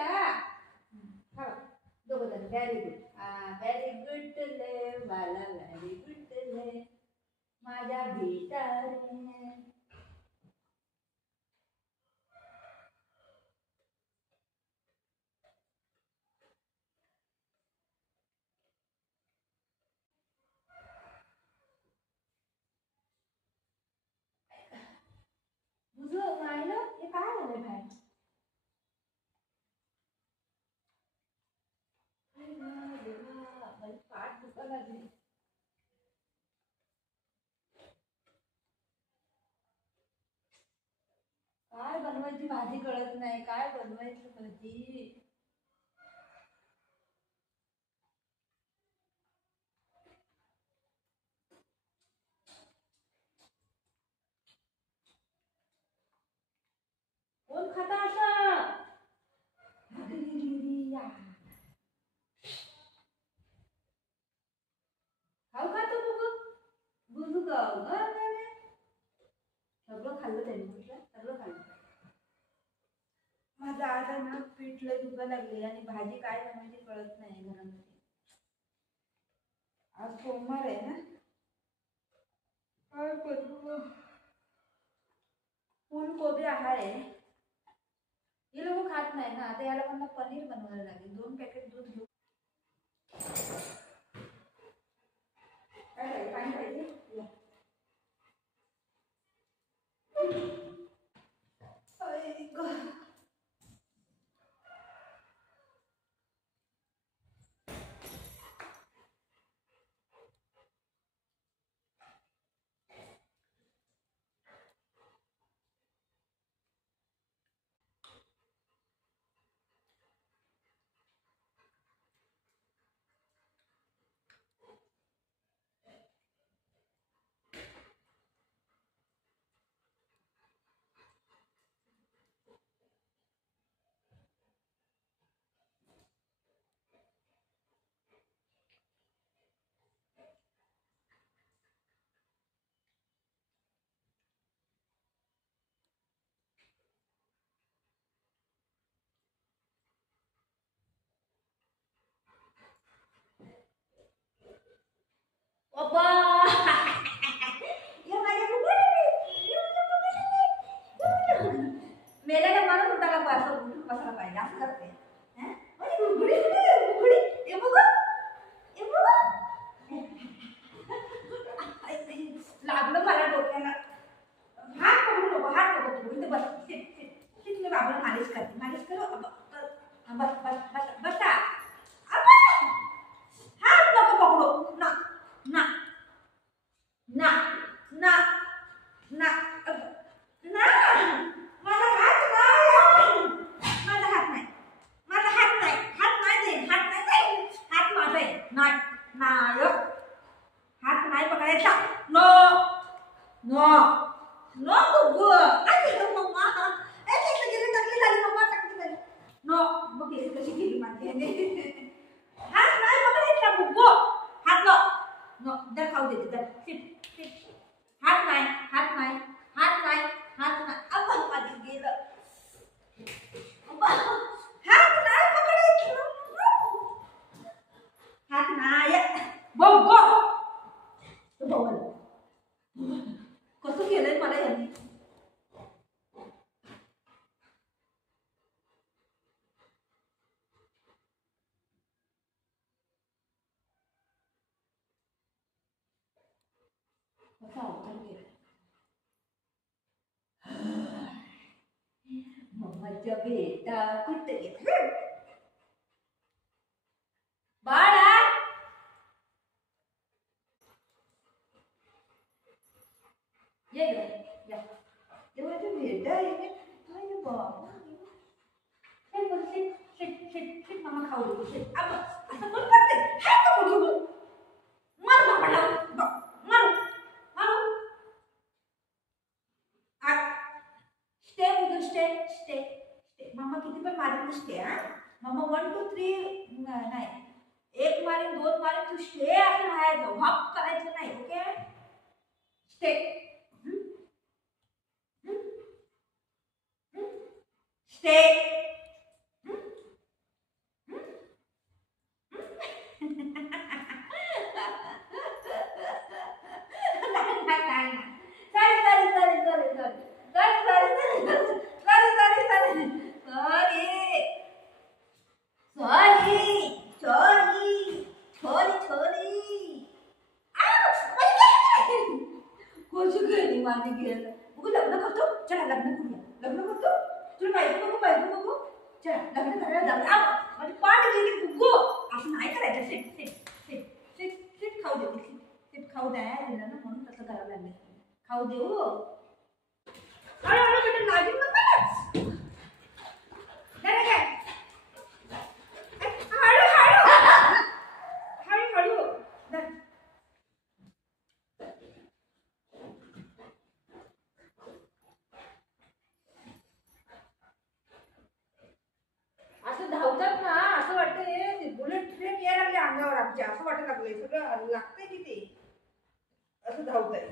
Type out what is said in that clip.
बेटा. खावा दोघं जण. Very good. व्हेरी गुड टुले मला, व्हेरी गुड टुले माझ्या बेटाने. तुझं राहिलं हे काय झालं बाहेर? माझी पाठ दुखायला लागली. काय बनवायची भाजी कळत नाही. काय बनवायची भाजी? कोण खाता असं? खाऊ खातो बुजू बुजू खाऊ का? सगळं खाल्लं त्यांनी. म्हटलं सगळं खाल्लं. माझं आज ना पीठ लय दुखायला लागले आणि भाजी काय बनवायची कळत नाही घरामध्ये. आज सोमवार आहे ना. काय करू? फुलकोबी आहे. हे लोक खात नाही ना. आता याला पण पनीर बनवायला लागेल. 2 पॅकेट दूध घेऊ. काय पाणी पाहिजे? मेल्याला माणूस उठायला बसायला पाहिजे असं करते. लागलं मला डोक्याला. हात पकडू नको. हात नको इथे बस. मी बाबूला मालिश करते. मालिश करू. बस बस बस बसा. हात नको पकडू. ना ना ना ना ना ना. माझा हात नाही. माझा हात नाही. माझा हात नाही. हात नाही दे. हात नाही दे. हात माझा आहे. नाही नाही. हात नाही पकडायचा. नो नो नो गुगु. मम्मा गेली टाकली झाली. मम्मा टाकली झाली. नो मग कशी गेली माझी. हात नाही पकडायचा गुगु. हात नो नो. जर खाऊ देते तर हात नाही. हात नाही. हात नाही. हात नाही. अब्बा माझी गेलं. हात नाही पकडायचं. हात नाही. बो बो कसं केलंय मला यांनी. कसा अवतार केला. मम्माच्या बेटा कुठे गेला बाळा. ये या तेव्हाच्या बेटा आहे. बाबा मामा खाऊ दे. असं कोण करते? मारू बाबाला. मारू मारू. स्टे बुधू स्टे स्टे स्टे. मामा किती पण मारेल स्टे. हा मामा 1 2 3 नाही. 1 मारेल 2 मारेल. तू स्टे असं राहायचं. हॉप करायचं नाही. Okay stay. स्टे माने घेल बघू लग्न करतो चला लग्न करूया लग्न करतो तुला बायको बघू चला लग्न करायला जाऊया माझी पाठ गेली बघू असं नाही करायचं सीट खाऊ दे सीट खाऊ द्यायला दिलं ना म्हणून तसं करावं लागलं खाऊ देऊ हळूहळू बेटा लागेल मग मला काय हळू असं धावतात ना असं वाटतंय बुलेट ट्रेन यायला लागले अंगावर आमच्या असं वाटायला लागलंय सगळं लागतंय की ते असं धावतंय